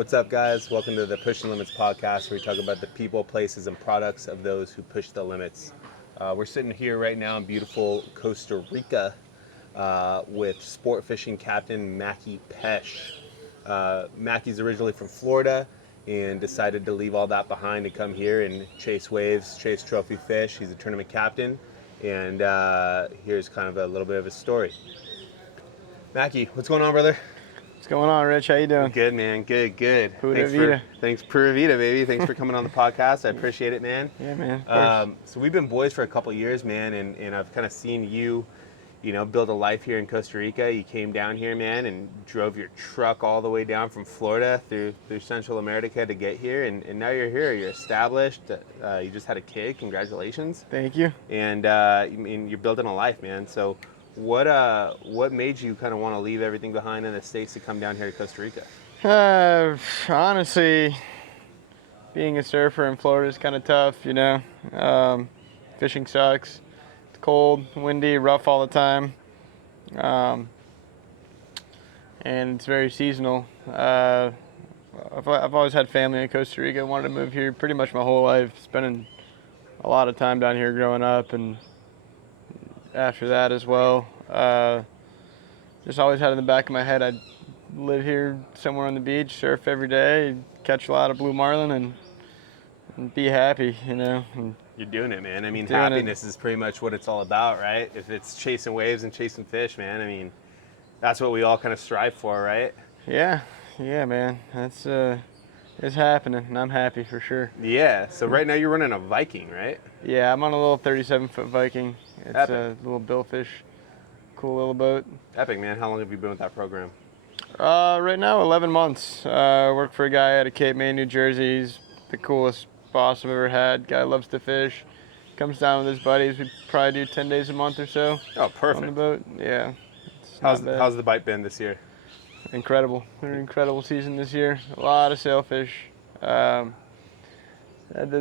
What's up, guys? Welcome to the Pushing Limits podcast, where we talk about the people, places, and products of those who push the limits. We're sitting here right now in beautiful Costa Rica with sport fishing captain Macky Pesch. Macky's originally from Florida and decided to leave all that behind to come here and chase waves, chase trophy fish. He's a tournament captain, and here's kind of a little bit of his story. Macky, what's going on, brother? What's going on, Rich? How you doing? Good, man. Good. Pura vida. Thanks, Pura Vida, baby. Thanks for coming on the podcast. I appreciate it, man. Yeah, man. So we've been boys for a couple years, man, and I've kind of seen you, build a life here in Costa Rica. You came down here, man, and drove your truck all the way down from Florida through Central America to get here, and now you're here. You're established. You just had a kid. Congratulations. Thank you. And you're building a life, man. So what made you kind of want to leave everything behind in the States to come down here to Costa Rica? Honestly, being a surfer in Florida is kind of tough, Fishing sucks. It's cold, windy, rough all the time. And it's very seasonal. I've always had family in Costa Rica. I wanted to move here pretty much my whole life, spending a lot of time down here growing up and after that as well. Just always had in the back of my head I'd live here somewhere on the beach, surf every day, catch a lot of blue marlin and be happy, And you're doing it, man. I mean, happiness is pretty much what it's all about, right? If it's chasing waves and chasing fish, man, I mean, that's what we all kind of strive for, right? Yeah, man. That's it's happening, and I'm happy for sure. Yeah, so right now you're running a Viking, right? Yeah, I'm on a little 37-foot Viking. It's Epic. A little billfish, cool little boat. Epic, man. How long have you been with that program? Right now, 11 months. I work for a guy out of Cape May, New Jersey. He's the coolest boss I've ever had. Guy loves to fish. Comes down with his buddies. We probably do 10 days a month or so. Oh, perfect. On the boat, yeah. How's the bite been this year? Incredible. An incredible season this year. A lot of sailfish. The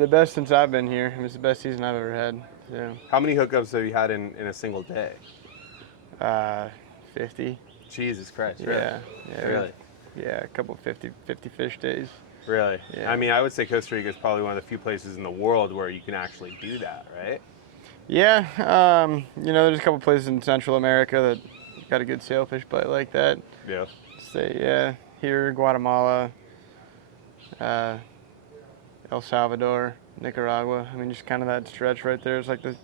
best since I've been here. It was the best season I've ever had. So. How many hookups have you had in a single day? 50. Jesus Christ, really? Yeah. Really? Yeah, a couple of 50 fish days. Really? Yeah. I mean, I would say Costa Rica is probably one of the few places in the world where you can actually do that, right? Yeah, there's a couple places in Central America that got a good sailfish bite like that. Yeah. Here, Guatemala, El Salvador, Nicaragua. I mean, just kind of that stretch right there is like the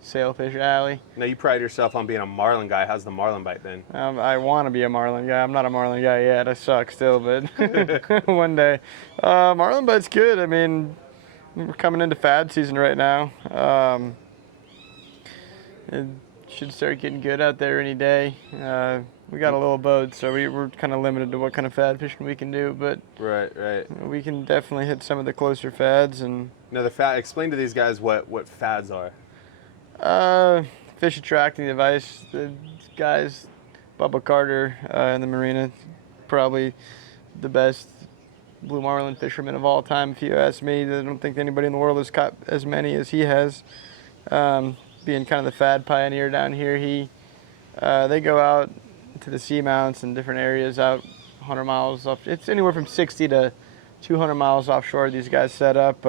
sailfish alley. Now, you pride yourself on being a marlin guy. How's the marlin bite been? I want to be a marlin guy. I'm not a marlin guy yet. I suck still, but one day. Marlin bite's good. I mean, we're coming into fad season right now. It should start getting good out there any day. We got a little boat, so we're kind of limited to what kind of fad fishing we can do, but right. We can definitely hit some of the closer fads. And now, explain to these guys what fads are. Fish attracting device. The guys, Bubba Carter in the marina, probably the best blue marlin fisherman of all time. If you ask me, I don't think anybody in the world has caught as many as he has. Being kind of the fad pioneer down here, they go out to the seamounts and different areas out 100 miles off. It's anywhere from 60 to 200 miles offshore. These guys set up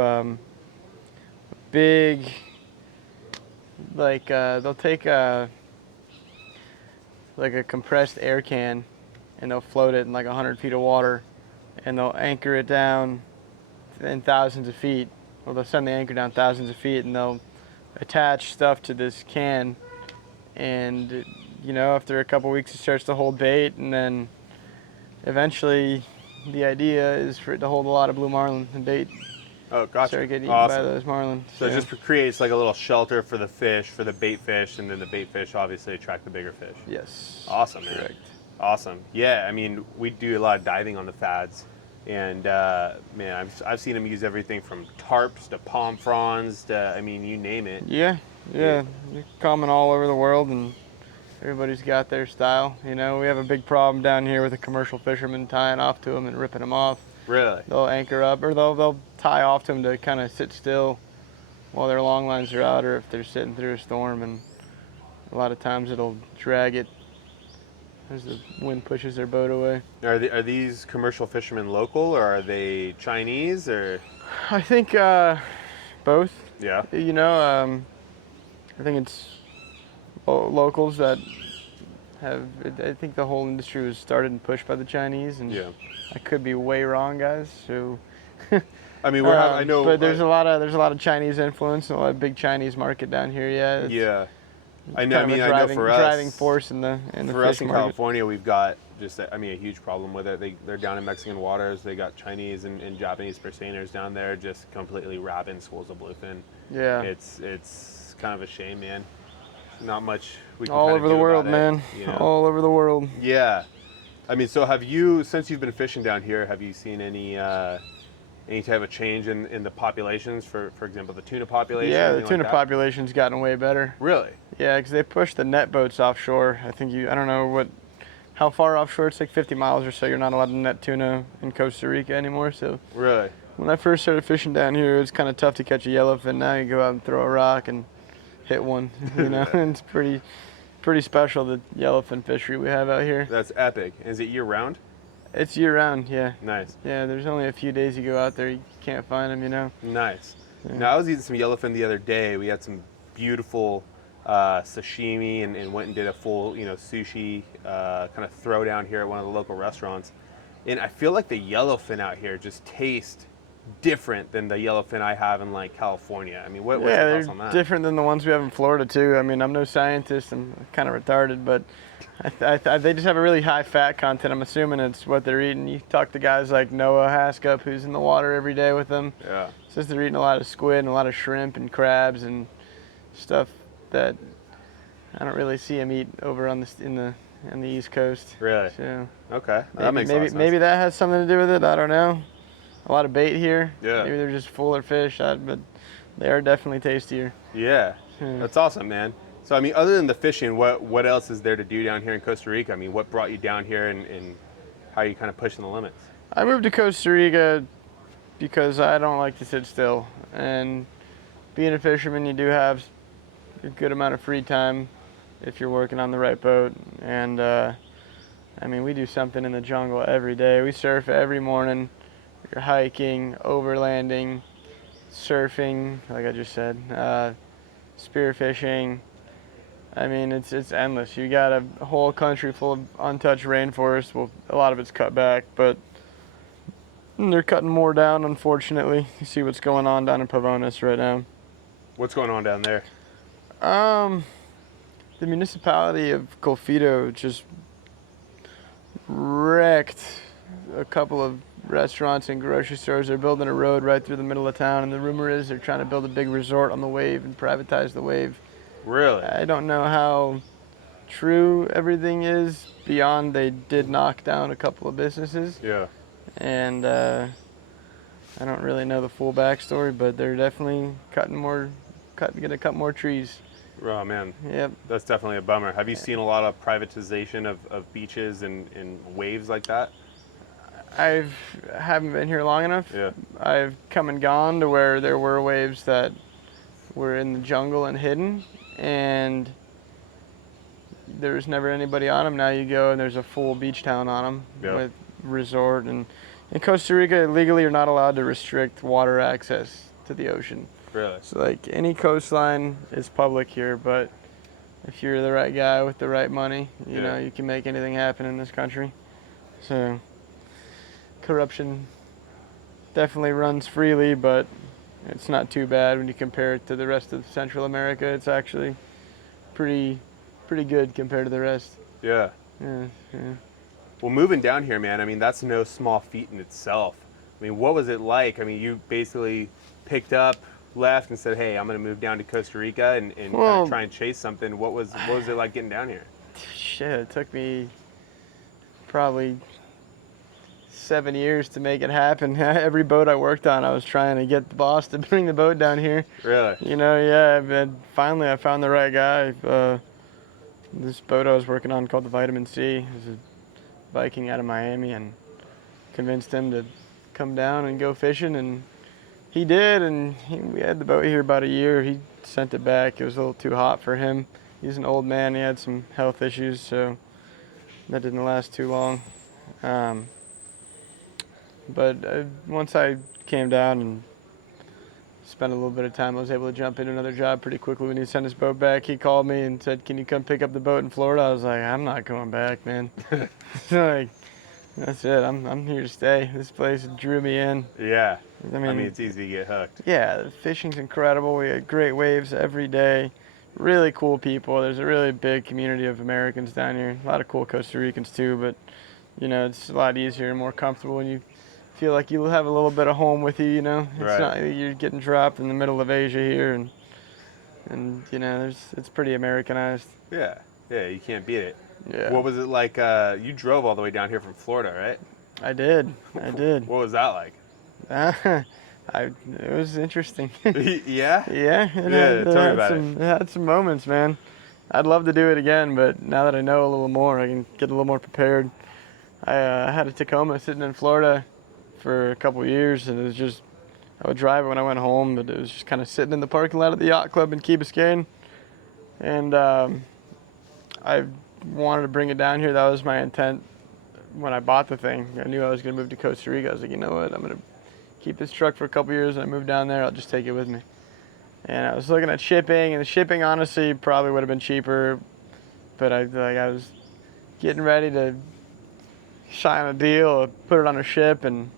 big, they'll take a compressed air can and they'll float it in like 100 feet of water, and they'll anchor it down in thousands of feet. Well, they'll send the anchor down thousands of feet, and they'll attach stuff to this can, and after a couple weeks it starts to hold bait, and then eventually the idea is for it to hold a lot of blue marlin, and bait gotcha. start getting Awesome. eaten by those marlin. So it just creates like a little shelter for the fish, for the bait fish, and then the bait fish obviously attract the bigger fish. Yes. Awesome, man. Correct. Awesome. Yeah, I mean, we do a lot of diving on the fads, and man, I've seen them use everything from tarps to palm fronds to, I mean, you name it. Yeah. They're common all over the world, and everybody's got their style. We have a big problem down here with the commercial fishermen tying off to them and ripping them off. Really? They'll anchor up, or they'll tie off to them to kind of sit still while their long lines are out, or if they're sitting through a storm, and a lot of times it'll drag it as the wind pushes their boat away. Are these commercial fishermen local, or are they Chinese, or? I think both. Yeah. You know, I think it's locals that have. I think the whole industry was started and pushed by the Chinese, and Yeah. I could be way wrong, guys. So. I mean, I know. But there's a lot of Chinese influence, and a lot of big Chinese market down here. Yeah. It's Yeah. I know. kind I of mean, a I know for us, driving force in the for fish us in market. California, we've got just, I mean, a huge problem with it. They're down in Mexican waters. They got Chinese and Japanese purseaners down there, just completely wrapping schools of bluefin. Yeah. It's kind of a shame, man. Not much we can All kinda over the do world, about it, man. you know? All over the world. Yeah. I mean, so have you, since you've been fishing down here, have you seen any type of change in the populations? For example, the tuna population. Yeah, the anything tuna like that? population's gotten way better. Really? Yeah, because they push the net boats offshore. I don't know how far offshore. It's like 50 miles or so. You're not allowed to net tuna in Costa Rica anymore. So Really? when I first started fishing down here, it was kind of tough to catch a yellowfin. Now you go out and throw a rock and hit one. You know, and it's pretty special, the yellowfin fishery we have out here. That's epic. Is it year round? It's year round, yeah. Nice. Yeah, there's only a few days you go out there, you can't find them, you know. Nice. Yeah. Now, I was eating some yellowfin the other day. We had some beautiful sashimi and went and did a full, sushi kind of throwdown here at one of the local restaurants. And I feel like the yellowfin out here just tastes different than the yellowfin I have in like California. I mean, what's your they're thoughts on that? different than the ones we have in Florida too. I mean, I'm no scientist, I'm kind of retarded, but they just have a really high fat content. I'm assuming it's what they're eating. You talk to guys like Noah Haskup, who's in the water every day with them. Yeah. Says they're eating a lot of squid and a lot of shrimp and crabs and stuff that I don't really see them eat over on the East Coast. Really? So Okay. That makes a lot of sense. maybe that has something to do with it. I don't know. A lot of bait here. Yeah. Maybe they're just fuller fish, but they are definitely tastier. Yeah. Yeah. That's awesome, man. So, I mean, other than the fishing, what else is there to do down here in Costa Rica? I mean, what brought you down here, and how are you kind of pushing the limits? I moved to Costa Rica because I don't like to sit still. And being a fisherman, you do have a good amount of free time if you're working on the right boat. And I mean, we do something in the jungle every day. We surf every morning. You're hiking, overlanding, surfing, like I just said, spearfishing. I mean, it's endless. You got a whole country full of untouched rainforest. Well, a lot of it's cut back, but they're cutting more down, unfortunately. You see what's going on down in Pavones right now. What's going on down there? The municipality of Golfito just wrecked a couple of restaurants and grocery stores. They're building a road right through the middle of town, and the rumor is they're trying to build a big resort on the wave and privatize the wave. Really? I don't know how true everything is beyond they did knock down a couple of businesses. Yeah. And I don't really know the full backstory, but they're definitely gonna cut more trees. Oh, man. Yep. That's definitely a bummer. Have you seen a lot of privatization of beaches and waves like that? Haven't been here long enough. Yeah. I've come and gone to where there were waves that were in the jungle and hidden, and there was never anybody on them. Now you go and there's a full beach town on them. Yeah. With resort. And in Costa Rica, legally you're not allowed to restrict water access to the ocean. Really? So like any coastline is public here, but if you're the right guy with the right money, you know, you can make anything happen in this country. So corruption definitely runs freely, but it's not too bad when you compare it to the rest of Central America. It's actually pretty good compared to the rest. Yeah. Yeah. Well, moving down here, man, I mean, that's no small feat in itself. I mean, what was it like? I mean, you basically picked up, left, and said, hey, I'm going to move down to Costa Rica and kind of try and chase something. What was it like getting down here? Shit, it took me probably 7 years to make it happen. Every boat I worked on, I was trying to get the boss to bring the boat down here. Really? You know, yeah, but finally I found the right guy. This boat I was working on called the Vitamin C. It was a Viking out of Miami, and convinced him to come down and go fishing, and he did, and we had the boat here about a year. He sent it back. It was a little too hot for him. He's an old man. He had some health issues, so that didn't last too long. But once I came down and spent a little bit of time, I was able to jump into another job pretty quickly. When he sent his boat back, he called me and said, "Can you come pick up the boat in Florida?" I was like, "I'm not going back, man." Like, that's it. I'm here to stay. This place drew me in. Yeah. I I mean, mean, it's easy to get hooked. yeah, the fishing's incredible. We had great waves every day. Really cool people. There's a really big community of Americans down here. A lot of cool Costa Ricans too, but you know, it's a lot easier and more comfortable when you feel like you have a little bit of home with you, you know. It's Right. not you're getting dropped in the middle of Asia here, and you know, it's pretty Americanized. Yeah. Yeah, you can't beat it. Yeah. What was it like? You drove all the way down here from Florida, right? I did. What was that like? It was interesting. Yeah? Yeah, Yeah, tell me about it. it had some moments, man. I'd love to do it again, but now that I know a little more, I can get a little more prepared. I had a Tacoma sitting in Florida for a couple years, and it was just, I would drive it when I went home, but it was just kind of sitting in the parking lot of the yacht club in Key Biscayne. And I wanted to bring it down here. That was my intent when I bought the thing. I knew I was going to move to Costa Rica. I was like, you know what, I'm going to keep this truck for a couple years, and I moved down there, I'll just take it with me. And I was looking at shipping, and the shipping honestly probably would have been cheaper, but I was getting ready to sign a deal, put it on a ship, and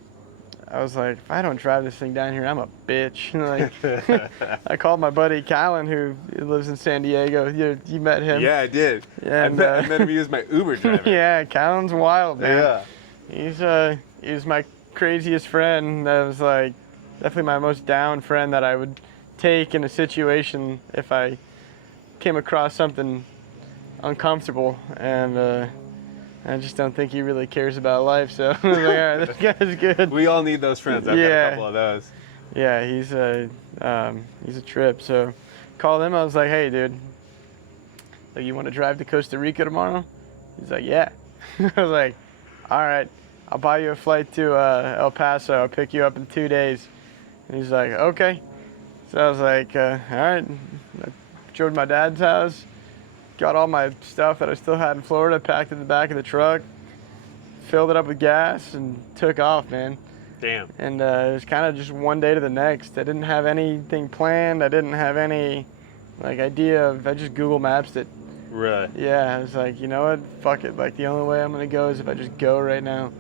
I was like, if I don't drive this thing down here, I'm a bitch. Like, I called my buddy Callan, who lives in San Diego. You met him. Yeah, I did. And, I met him. He was my Uber driver. Yeah, Callan's wild, man. Yeah. He's my craziest friend. That was like definitely my most down friend that I would take in a situation if I came across something uncomfortable, and I just don't think he really cares about life. So I was like, all right, this guy's good. We all need those friends. I've got a couple of those. Yeah, he's a trip. So called him. I was like, hey, dude, like, you want to drive to Costa Rica tomorrow? He's like, yeah. I was like, all right, I'll buy you a flight to El Paso. I'll pick you up in 2 days. And he's like, okay. So I was like, all right. I drove to my dad's house, got all my stuff that I still had in Florida, packed in the back of the truck, filled it up with gas, and took off, man. Damn. And it was kind of just one day to the next. I didn't have anything planned. I didn't have any idea of. I just Google Maps it. Really? Yeah, I was like, you know what? Fuck it. Like, the only way I'm gonna go is if I just go right now.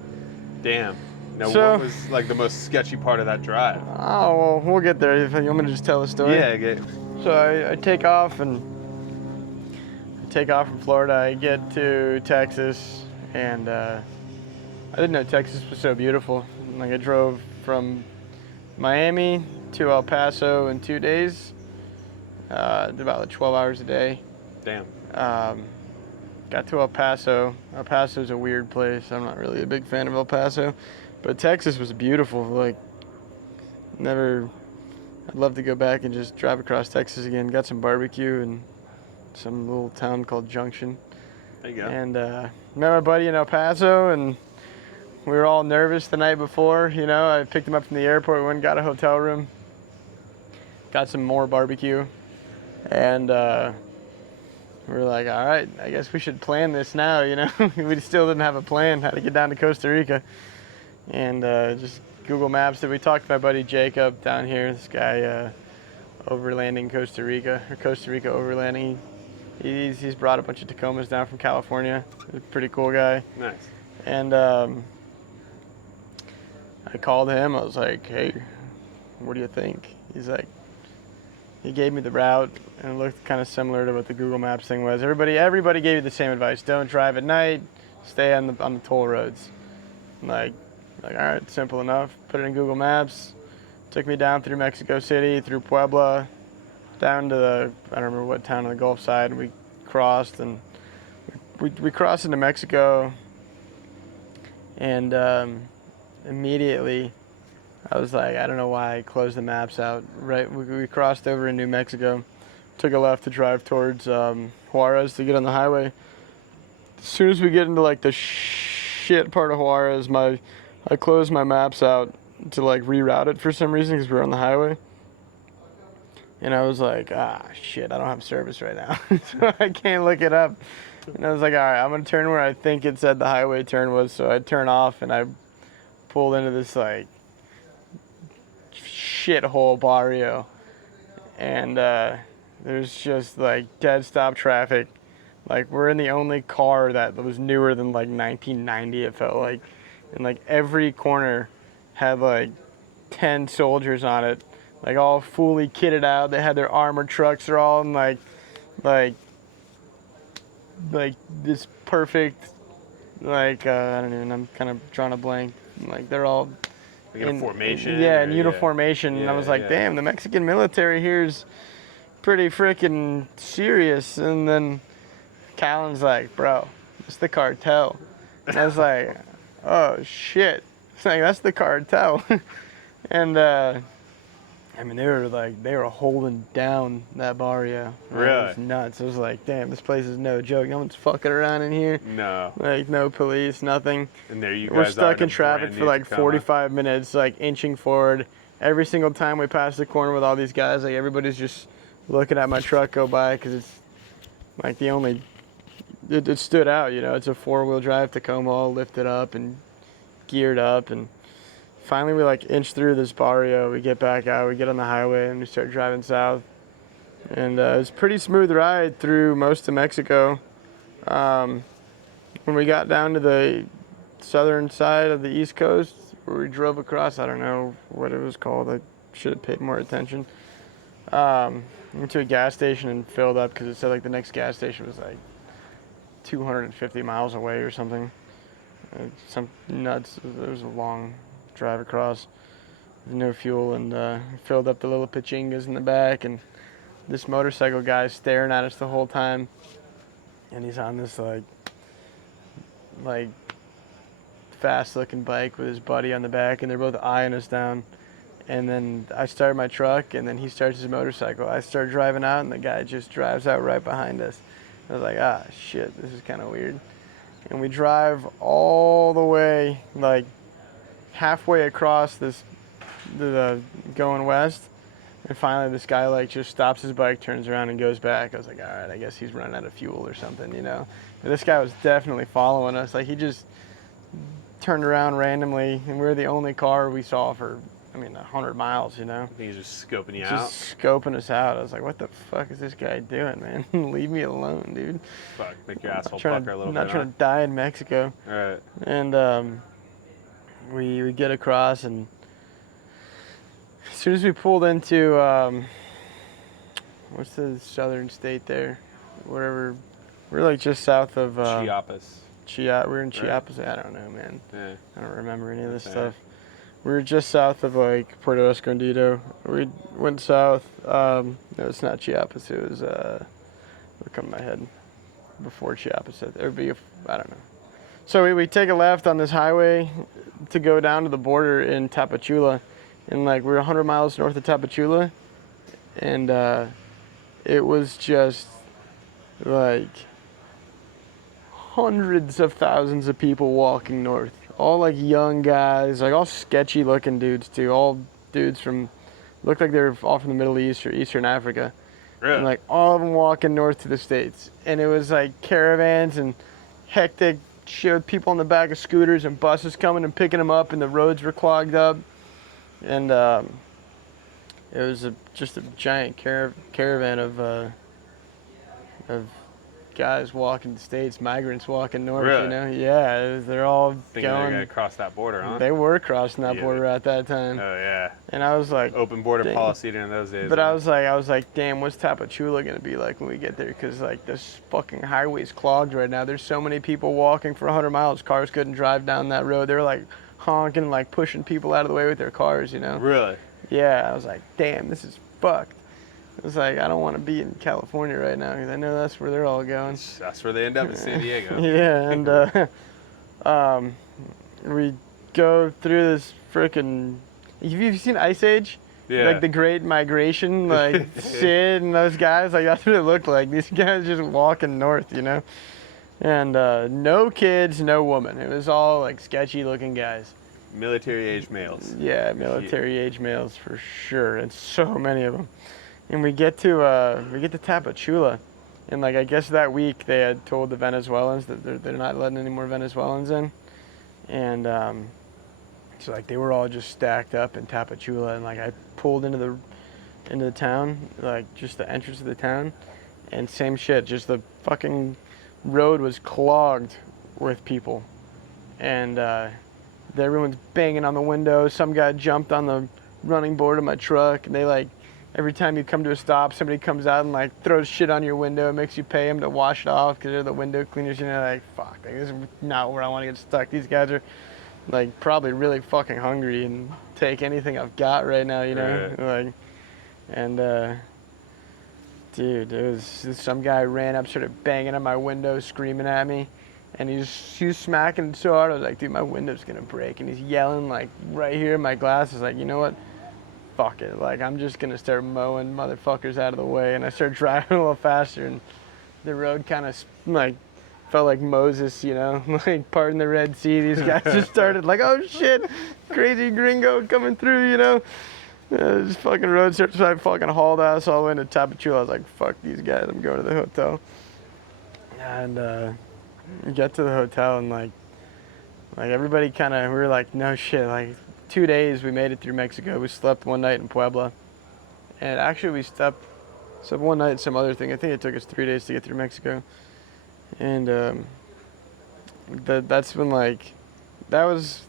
Damn. Now, So- what was like the most sketchy part of that drive? Oh well, we'll get there. If you want me to just tell the story. Yeah. So I take off from Florida. I get to Texas, and I didn't know Texas was so beautiful. Like, I drove from Miami to El Paso in 2 days, about 12 hours a day. Damn. Got to El Paso. El Paso's a weird place. I'm not really a big fan of El Paso, but Texas was beautiful. Like, I'd love to go back and just drive across Texas again. Got some barbecue in some little town called Junction. There you go. And met my buddy in El Paso, and we were all nervous the night before. You know, I picked him up from the airport, went and got a hotel room, got some more barbecue, and we were like, all right, I guess we should plan this now, you know. We still didn't have a plan how to get down to Costa Rica, and just Google Maps it. We talked to my buddy Jacob down here, this guy overlanding Costa Rica overlanding. He's brought a bunch of Tacomas down from California. He's a pretty cool guy. Nice. And I called him. I was like, hey, what do you think? He gave me the route, and it looked kind of similar to what the Google Maps thing was. Everybody gave you the same advice. Don't drive at night. Stay on the toll roads. Like, all right, simple enough. Put it in Google Maps. Took me down through Mexico City, through Puebla, down to I don't remember what town on the Gulf side. We crossed, and we crossed into Mexico, and immediately I was like, I don't know why I closed the maps out. Right, we crossed over in New Mexico, took a left to drive towards Juarez to get on the highway. As soon as we get into like the shit part of Juarez, I closed my maps out to like reroute it for some reason because we were on the highway. And I was like, shit, I don't have service right now. So I can't look it up. And I was like, all right, I'm gonna turn where I think it said the highway turn was. So I turn off and I pulled into this like shithole barrio, and there's just like dead stop traffic. Like we're in the only car that was newer than like 1990. It felt like, and like every corner had like 10 soldiers on it, like all fully kitted out. They had their armored trucks. They're all in like this perfect, like I don't even. I'm kind of drawing a blank. Like they're all Like in formation. Yeah, in uniformation. And I was like, yeah. damn, the Mexican military here's pretty freaking serious. And then Callan's like, bro, it's the cartel. And I was like, oh shit. It's like, that's the cartel. And I mean, they were holding down that barrio. Really? It was nuts. It was like, damn, this place is no joke. No one's fucking around in here. No. Like, no police, nothing. And there you guys We're are stuck in in traffic for like 45 minutes, like inching forward. Every single time we pass the corner with all these guys, like everybody's just looking at my truck go by because it's like the only, it stood out, you know. It's a 4-wheel drive Tacoma, all lifted up and geared up. And finally we like inch through this barrio. We get back out, we get on the highway, and we start driving south. And it was a pretty smooth ride through most of Mexico. When we got down to the southern side of the East Coast, where we drove across, I don't know what it was called. I should have paid more attention. Went to a gas station and filled up because it said like the next gas station was like 250 miles away or something. Some nuts. It was a long drive across. No fuel, and filled up the little pachingas in the back, and this motorcycle guy's staring at us the whole time, and he's on this like fast looking bike with his buddy on the back, and they're both eyeing us down. And then I start my truck, and then he starts his motorcycle. I start driving out, and the guy just drives out right behind us. I was like, ah, shit, this is kind of weird. And we drive all the way, like halfway across the going west, and finally this guy like just stops his bike, turns around, and goes back. I was like, all right, I guess he's running out of fuel or something, you know. But this guy was definitely following us. Like, he just turned around randomly, and we were the only car we saw for, 100 miles, you know. I think he's just scoping you out. Just scoping us out. I was like, what the fuck is this guy doing, man? Leave me alone, dude. Fuck, make your asshole I'm pucker a little not bit. trying to die in Mexico. All right. And we get across, and as soon as we pulled into what's the southern state there? Whatever. We're like just south of Chiapas. We're in Chiapas. Right. I don't know, man. Yeah. I don't remember any of this Okay. stuff. We were just south of like Puerto Escondido. We went south. No, it's not Chiapas. It was look on my head before Chiapas. It would be I don't know. So we take a left on this highway to go down to the border in Tapachula, and like we're 100 miles north of Tapachula, and it was just like hundreds of thousands of people walking north. All like young guys, like all sketchy looking dudes too. All dudes from, looked like they were all from the Middle East or Eastern Africa. Really? And like all of them walking north to the States. And it was like caravans and hectic shit with people on the back of scooters and buses coming and picking them up, and the roads were clogged up. And it was just a giant caravan of guys walking the States, migrants walking north, Really? you know? Yeah, they're all Thinking they're going. gonna cross that border, huh? They were crossing that Yeah. border at that time. Oh yeah. And I was like, Open border dang. policy during those days. But huh? I was like, damn, what's Tapachula gonna be like when we get there? Because like this fucking highway's clogged right now. There's so many people walking for 100 miles. Cars couldn't drive down that road. They were like honking, like pushing people out of the way with their cars, you know? Really? Yeah, I was like, damn, this is fucked. It was like, I don't want to be in California right now because I know that's where they're all going. That's where they end up in San Diego. Yeah, and we go through this frickin'. Have you seen Ice Age? Yeah. Like the Great Migration, like Sid and those guys. Like that's what it looked like. These guys just walking north, you know. And no kids, no woman. It was all like sketchy looking guys. Military age males. Yeah, military age males for sure, and so many of them. And we get to Tapachula, And like I guess that week they had told the Venezuelans that they're not letting any more Venezuelans in, and so like they were all just stacked up in Tapachula, and like I pulled into the town, like just the entrance of the town, and same shit, just the fucking road was clogged with people, and everyone's banging on the window. Some guy jumped on the running board of my truck, and they like every time you come to a stop, somebody comes out and like throws shit on your window. It makes you pay them to wash it off because they're the window cleaners. You know, like fuck, like, this is not where I want to get stuck. These guys are like probably really fucking hungry and take anything I've got right now. You know, Right. like, and dude, there was some guy ran up, started banging on my window, screaming at me. And he was smacking it so hard, I was like, dude, my window's gonna break. And he's yelling like right here in my glass. I was like, you know what? Fuck it. Like, I'm just gonna start mowing motherfuckers out of the way. And I started driving a little faster, and the road kind of like felt like Moses, you know, like parting the Red Sea. These guys just started like, oh shit, crazy gringo coming through, you know. This fucking road started, so I fucking hauled ass all the way into Tapachula. I was like, fuck these guys, I'm going to the hotel. And get to the hotel, and like everybody kind of, we were like, no shit, like 2 days we made it through Mexico. We slept one night in Puebla, and actually we slept one night some other thing. I think it took us 3 days to get through Mexico, and that's when like that was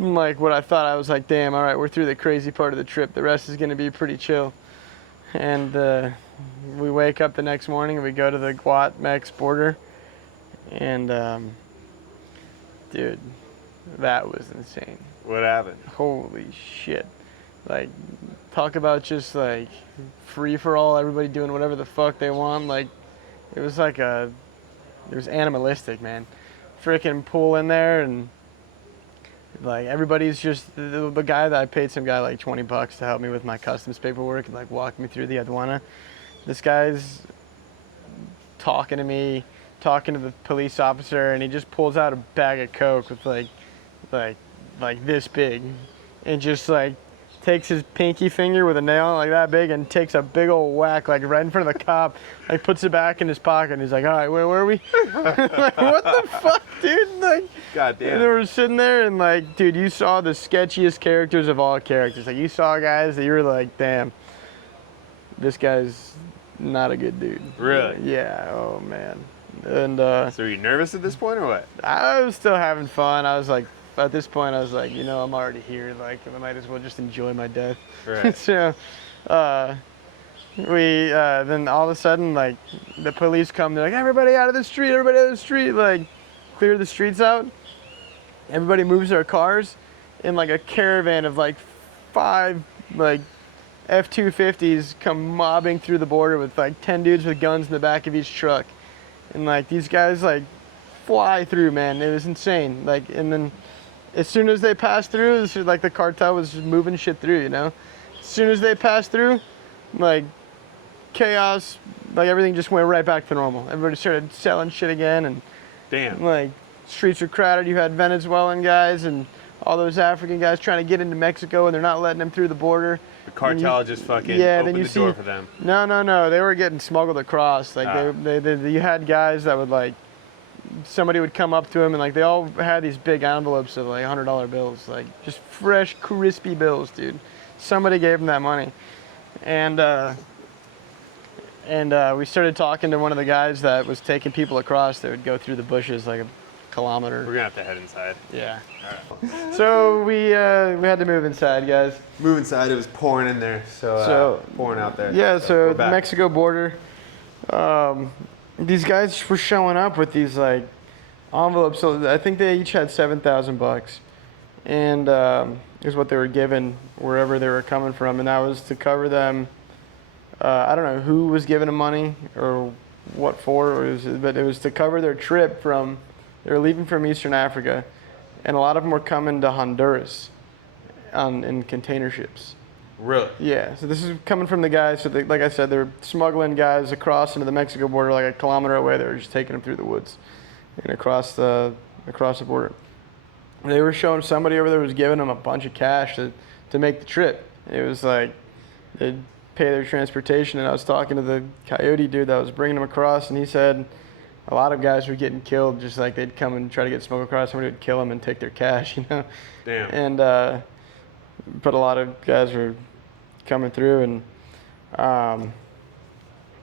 like what I thought. I was like, damn, all right, we're through the crazy part of the trip. The rest is gonna be pretty chill. And we wake up the next morning and we go to the Guat-Mex border, and dude, that was insane. What happened? Holy shit. Like, talk about just like free for all, everybody doing whatever the fuck they want. Like, it was like it was animalistic, man. Freaking pull in there, and like everybody's just the guy that I paid some guy like $20 to help me with my customs paperwork and like walk me through the aduana. This guy's talking to me, talking to the police officer, and he just pulls out a bag of coke with like this big, and just like takes his pinky finger with a nail like that big and takes a big old whack like right in front of the cop, like puts it back in his pocket, and he's like, all right, where were we? Like, what the fuck, dude? Like, goddamn. and they were sitting there, and like, dude, you saw the sketchiest characters of all characters. Like, you saw guys that you were like, damn, this guy's not a good dude. Really? Yeah. Oh man. And So are you nervous at this point or what? I was still having fun. I was like, at this point, I was like, you know, I'm already here. Like, I might as well just enjoy my death. Right. So, we then all of a sudden, like, the police come. They're like, everybody out of the street, everybody out of the street. Like, clear the streets out. Everybody moves their cars in like a caravan of like 5 like F-250s come mobbing through the border with like 10 dudes with guns in the back of each truck. And like these guys like fly through, man. It was insane. Like, and then as soon as they passed through, this is like the cartel was just moving shit through, you know. As soon as they passed through, like chaos, like everything just went right back to normal. Everybody started selling shit again, and Damn. like streets were crowded. You had Venezuelan guys and all those African guys trying to get into Mexico, and they're not letting them through the border. The cartel just fucking opened the door for them. No. They were getting smuggled across. Like you had guys that would like, somebody would come up to them, and like they all had these big envelopes of like $100 bills, like just fresh, crispy bills, dude. Somebody gave them that money, and we started talking to one of the guys that was taking people across. They would go through the bushes like a kilometer. We're gonna have to head inside. Yeah. All right. So we had to move inside, guys. Move inside. It was pouring in there, so pouring out there. Yeah. So we're the back. Mexico border. These guys were showing up with these like envelopes. So I think they each had $7,000, and is what they were given wherever they were coming from, and that was to cover them. I don't know who was giving them money or what for, but it was to cover their trip from. They were leaving from Eastern Africa, and a lot of them were coming to Honduras in container ships. Really? Yeah, so this is coming from the guys. So like I said, they're smuggling guys across into the Mexico border, like a kilometer away. They were just taking them through the woods and across the border. They were showing somebody over there was giving them a bunch of cash to make the trip. It was like pay their transportation. And I was talking to the coyote dude that was bringing them across, and he said a lot of guys were getting killed, just like they'd come and try to get smoked across, somebody would kill them and take their cash, you know. Damn. And but a lot of guys were coming through, and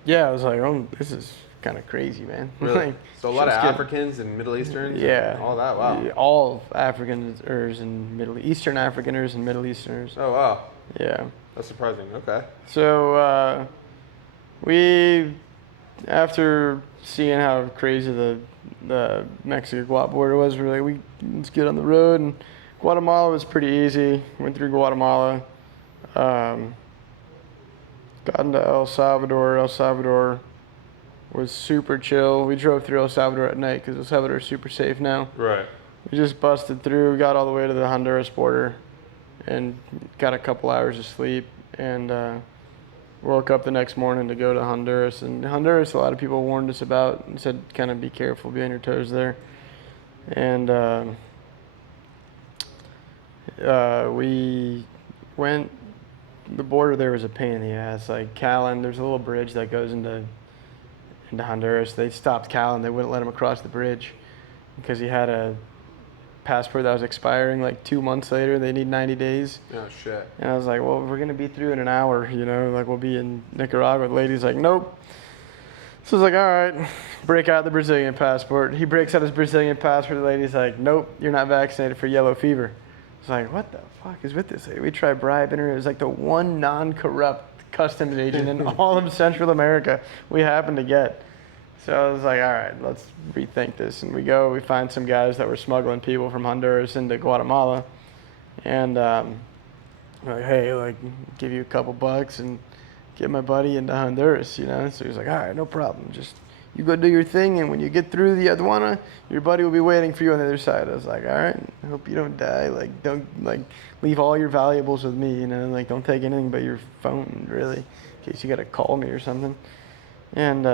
yeah, I was like, oh, this is kind of crazy, man. Really? Like, So a lot of shit's getting- Africans and Middle Easterns? Yeah. And all that? Wow. All Africaners and Eastern Africaners and Middle Easterners. Oh, wow. Yeah. That's surprising. Okay. So we, after seeing how crazy the Mexico-Guatemala border was, we were like, let's get on the road. And Guatemala was pretty easy. Went through Guatemala. Got into El Salvador. El Salvador was super chill. We drove through El Salvador at night because El Salvador is super safe now. Right. We just busted through, got all the way to the Honduras border, and got a couple hours of sleep, and woke up the next morning to go to Honduras. And Honduras, a lot of people warned us about and said, kind of be careful, be on your toes there. And we went, the border there was a pain in the ass. Like Callan, there's a little bridge that goes into Honduras. They stopped Callan, they wouldn't let him across the bridge because he had a passport that was expiring like 2 months later. They need 90 days. Oh, shit. And I was like, well, we're going to be through in an hour, you know, like we'll be in Nicaragua. The lady's like, nope. So I was like, all right, break out the Brazilian passport. He breaks out his Brazilian passport. The lady's like, nope, you're not vaccinated for yellow fever. I was like, what the fuck is with this lady? We tried bribing her. It was like the one non-corrupt customs agent in all of Central America we happened to get. So I was like, all right, let's rethink this. And we find some guys that were smuggling people from Honduras into Guatemala. And we're like, hey, like, give you a couple bucks and get my buddy into Honduras, you know? So he was like, all right, no problem. Just you go do your thing, and when you get through the aduana, your buddy will be waiting for you on the other side. I was like, all right, I hope you don't die. Like, don't, like, leave all your valuables with me, you know? Like, don't take anything but your phone, really, in case you got to call me or something. And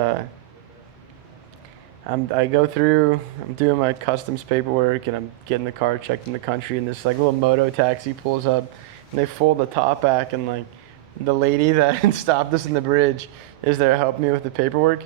I go through, I'm doing my customs paperwork, and I'm getting the car checked in the country, and this, like, little moto taxi pulls up, and they fold the top back, and, like, the lady that stopped us in the bridge is there helping me with the paperwork.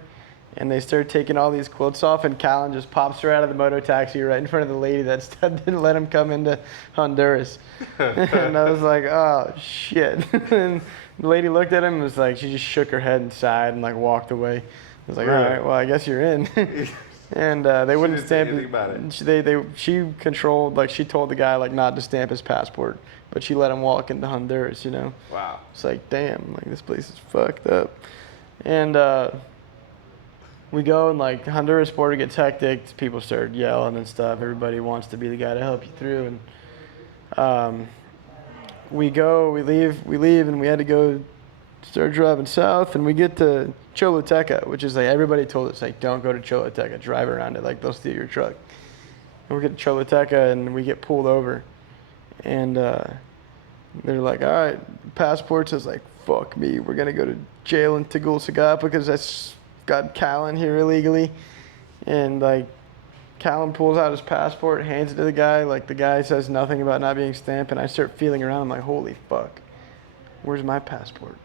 And they start taking all these quilts off, and Callan just pops her out of the moto taxi right in front of the lady that didn't let him come into Honduras. And I was like, oh, shit. And the lady looked at him and was like, she just shook her head and sighed and, like, walked away. I was like, all right, well, I guess you're in. And they wouldn't stamp anything about it. She controlled, like, she told the guy, like, not to stamp his passport, but she let him walk into Honduras, you know? Wow. It's like, damn, like, this place is fucked up. And we go, and, like, Honduras border gets hectic. People start yelling and stuff. Everybody wants to be the guy to help you through. And we leave, and we had to go start driving south, and we get to Choluteca, which is, like, everybody told us, like, don't go to Choluteca, drive around it, like, they'll steal your truck. And we get to Choluteca, and we get pulled over, and they're like, all right, passports. I was like, fuck me, we're gonna go to jail in Tegucigalpa because that's got Callan here illegally. And, like, Callan pulls out his passport, hands it to the guy, like, the guy says nothing about not being stamped, and I start feeling around. I'm like, holy fuck, where's my passport?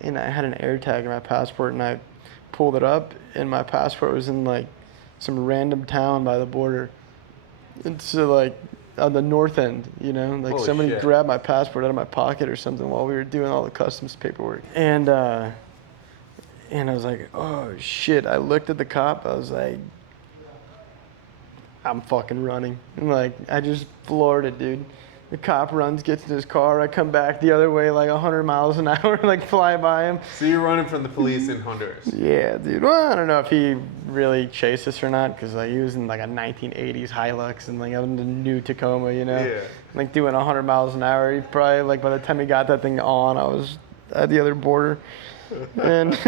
And I had an air tag in my passport, and I pulled it up, and my passport was in, like, some random town by the border. And so, like, on the north end, you know, like, Holy somebody shit. grabbed my passport out of my pocket or something while we were doing all the customs paperwork. And I was like, oh shit. I looked at the cop, I was like, I'm fucking running. And, like, I just floored it, dude. The cop runs, gets in his car. I come back the other way, like 100 miles an hour, like, fly by him. So you're running from the police in Honduras? Yeah, dude. Well, I don't know if he really chased us or not, because, like, he was in, like, a 1980s Hilux, and, like, I was in the new Tacoma, you know? Yeah. Like, doing 100 miles an hour. He probably, like, by the time he got that thing on, I was at the other border. And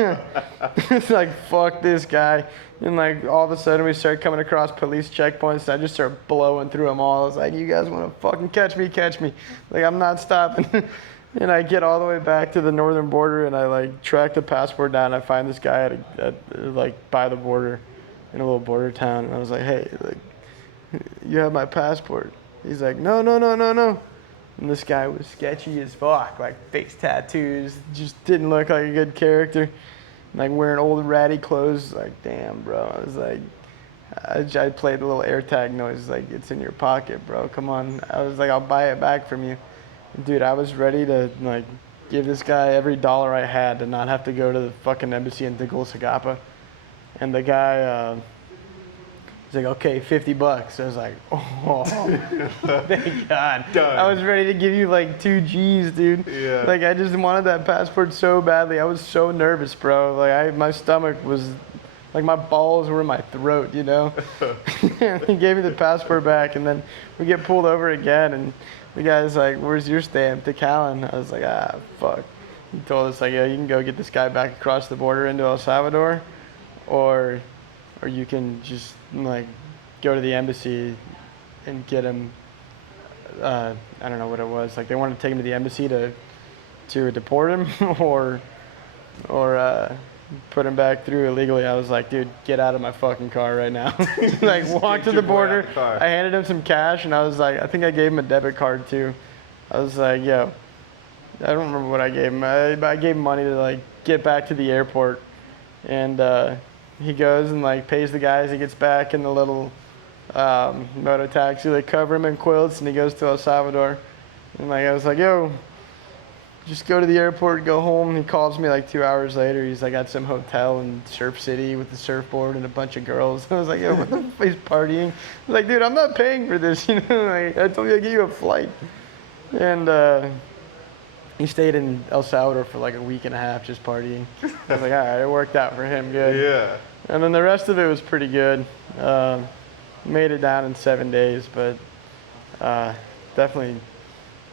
it's like, fuck this guy. And, like, all of a sudden we start coming across police checkpoints, and I just start blowing through them all. I was like, you guys want to fucking catch me. Like, I'm not stopping. And I get all the way back to the northern border, and I, like, track the passport down. I find this guy like, by the border in a little border town. And I was like, hey, like, you have my passport? He's like, no. And this guy was sketchy as fuck, like face tattoos, just didn't look like a good character. Like wearing old ratty clothes, like damn, bro. I was like, I played the little air tag noise, like it's in your pocket, bro. Come on. I was like, I'll buy it back from you, dude. I was ready to like give this guy every dollar I had to not have to go to the fucking embassy in Tegucigalpa. And the guy. He's like, okay, $50. I was like, oh, thank God. Done. I was ready to give you like 2 G's, dude. Yeah. Like, I just wanted that passport so badly. I was so nervous, bro. Like, my stomach was, like, my balls were in my throat, you know? And he gave me the passport back, and then we get pulled over again, and the guy's like, where's your stamp? To Callan. I was like, fuck. He told us, like, yeah, you can go get this guy back across the border into El Salvador, or you can just like go to the embassy and get him. I don't know what it was. Like they wanted to take him to the embassy to deport him or put him back through illegally. I was like, dude, get out of my fucking car right now. Like walk to the border. I handed him some cash and I was like, I think I gave him a debit card too. I was like, yo, I don't remember what I gave him. I gave him money to like get back to the airport, and he goes and like pays the guy as he gets back in the little moto taxi. They cover him in quilts and he goes to El Salvador. And like I was like, yo, just go to the airport, go home. He calls me like 2 hours later. He's like at some hotel in Surf City with the surfboard and a bunch of girls. I was like, yo, what the fuck? He's partying. I was like, dude, I'm not paying for this. You know, like, I told you I'd get you a flight. And he stayed in El Salvador for like a week and a half just partying. I was like, all right, it worked out for him good. Yeah. And then the rest of it was pretty good. Made it down in 7 days, but definitely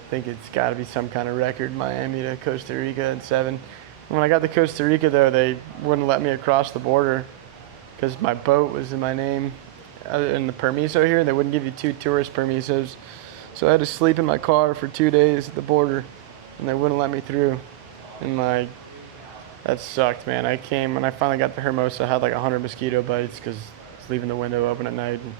think it's got to be some kind of record, Miami to Costa Rica in 7. When I got to Costa Rica, though, they wouldn't let me across the border because my boat was in my name in the permiso here. They wouldn't give you 2 tourist permisos. So I had to sleep in my car for 2 days at the border, and they wouldn't let me through. And like, that sucked, man. When I finally got to Hermosa, I had like 100 mosquito bites because I was leaving the window open at night. And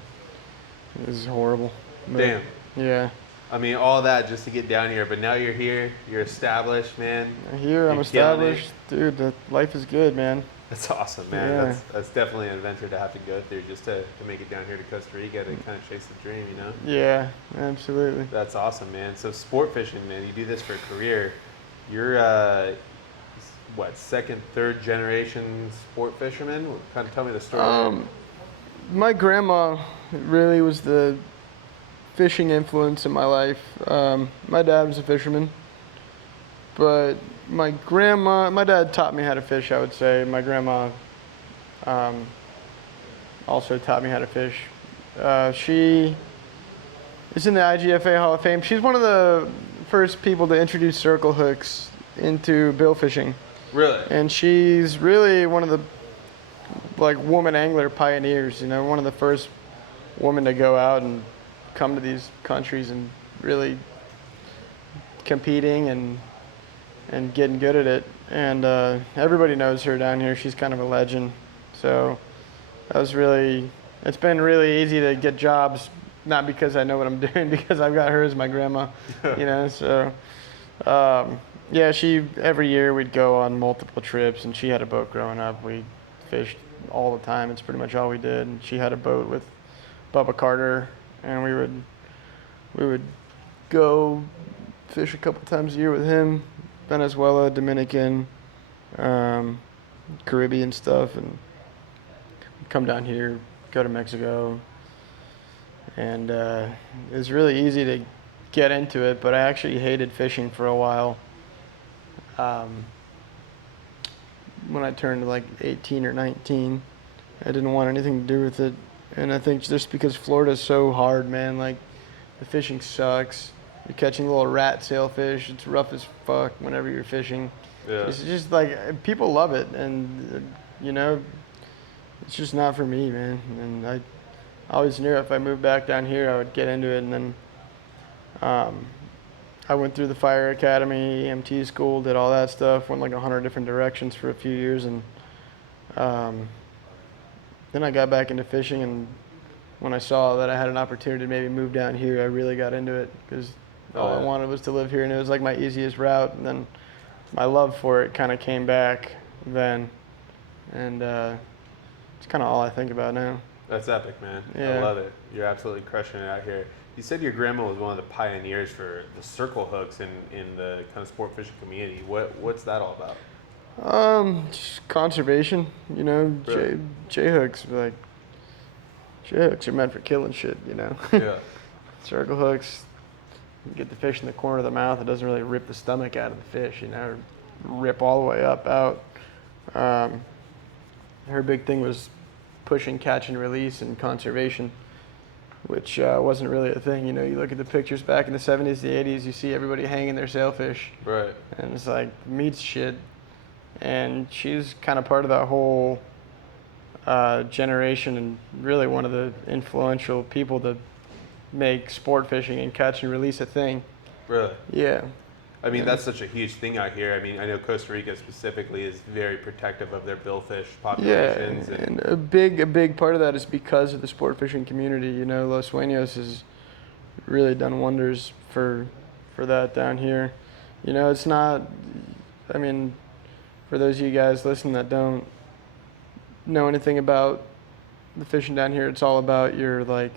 it was horrible. But, damn. Yeah. I mean, all that just to get down here, but now you're here, you're established, man. Here, I'm established. Dude, life is good, man. That's awesome, man. Yeah. That's definitely an adventure to have to go through just to make it down here to Costa Rica to kind of chase the dream, you know? Yeah, absolutely. That's awesome, man. So sport fishing, man, you do this for a career. You're, what, second, third generation sport fisherman? Kind of tell me the story. My grandma really was the fishing influence in my life. My dad was a fisherman, but my dad taught me how to fish, I would say. My grandma also taught me how to fish. She is in the IGFA Hall of Fame. She's one of the first people to introduce circle hooks into bill fishing. Really? And she's really one of the like woman angler pioneers, you know, one of the first women to go out and come to these countries and really competing and getting good at it. And everybody knows her down here. She's kind of a legend. So it's been really easy to get jobs, not because I know what I'm doing, because I've got her as my grandma, you know. So yeah, every year we'd go on multiple trips, and she had a boat growing up. We fished all the time. It's pretty much all we did. And she had a boat with Bubba Carter, and we would go fish a couple times a year with him, Venezuela, Dominican, Caribbean stuff, and come down here, go to Mexico. And it was really easy to get into it, but I actually hated fishing for a while. When I turned like 18 or 19, I didn't want anything to do with it. And I think just because Florida's so hard, man, like the fishing sucks. You're catching little rat sailfish. It's rough as fuck whenever you're fishing. Yeah. It's just like, people love it. And, you know, it's just not for me, man. And I always knew if I moved back down here, I would get into it. And then I went through the fire academy, EMT school, did all that stuff, went like 100 different directions for a few years. And then I got back into fishing, and when I saw that I had an opportunity to maybe move down here, I really got into it because All I yeah. wanted was to live here, and it was like my easiest route. And then my love for it kind of came back then, and it's kind of all I think about now. That's epic, man. I Yeah. love it. You're absolutely crushing it out here. You said your grandma was one of the pioneers for the circle hooks in the kind of sport fishing community. What's that all about? Just conservation, you know. Really? J hooks, like J hooks are meant for killing shit, you know. Yeah. Circle hooks, you get the fish in the corner of the mouth. It doesn't really rip the stomach out of the fish, you know, or rip all the way up out. Um, her big thing was pushing catch and release and conservation, which wasn't really a thing. You know, you look at the pictures back in the 70s, the 80s, you see everybody hanging their sailfish, Right. and it's like meat's shit. And she's kind of part of that whole generation, and really one of the influential people to make sport fishing and catch and release a thing. Really? Yeah. I mean, Yeah. that's such a huge thing out here. I mean, I know Costa Rica specifically is very protective of their billfish Yeah, populations. and a big part of that is because of the sport fishing community. You know, Los Sueños has really done wonders for that down here. You know, it's not. I mean, for those of you guys listening that don't know anything about the fishing down here, it's all about your like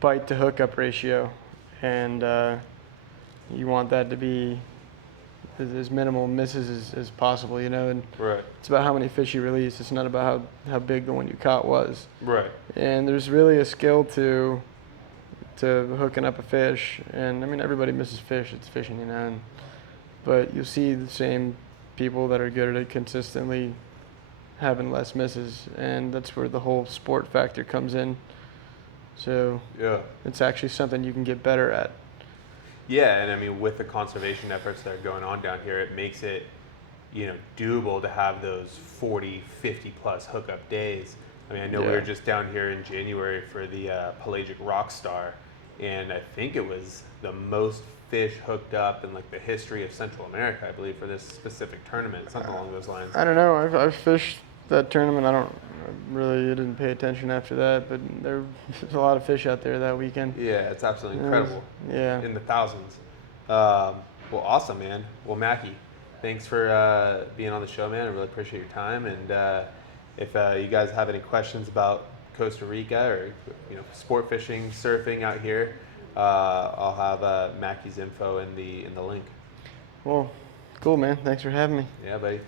bite to hookup ratio, and you want that to be as minimal misses as possible. You know, and Right. it's about how many fish you release. It's not about how big the one you caught was. Right. And there's really a skill to hooking up a fish. And I mean, everybody misses fish. It's fishing, you know. But you'll see the same people that are good at it consistently having less misses, and that's where the whole sport factor comes in. So Yeah. it's actually something you can get better at. Yeah, and I mean, with the conservation efforts that are going on down here, it makes it, doable to have those 40, 50 plus hookup days. I mean, I know we Yeah. were just down here in January for the Pelagic Rockstar, and I think it was the most fish hooked up in like the history of Central America, I believe, for this specific tournament, something along those lines. I don't know. I've fished that tournament. I didn't pay attention after that, but there's a lot of fish out there that weekend. Yeah, it's absolutely incredible. Yeah. In the thousands. Well, awesome, man. Well, Macky, thanks for being on the show, man. I really appreciate your time. And if you guys have any questions about Costa Rica or sport fishing, surfing out here, I'll have Macky's info in the link. Well, cool, man. Thanks for having me. Yeah, buddy.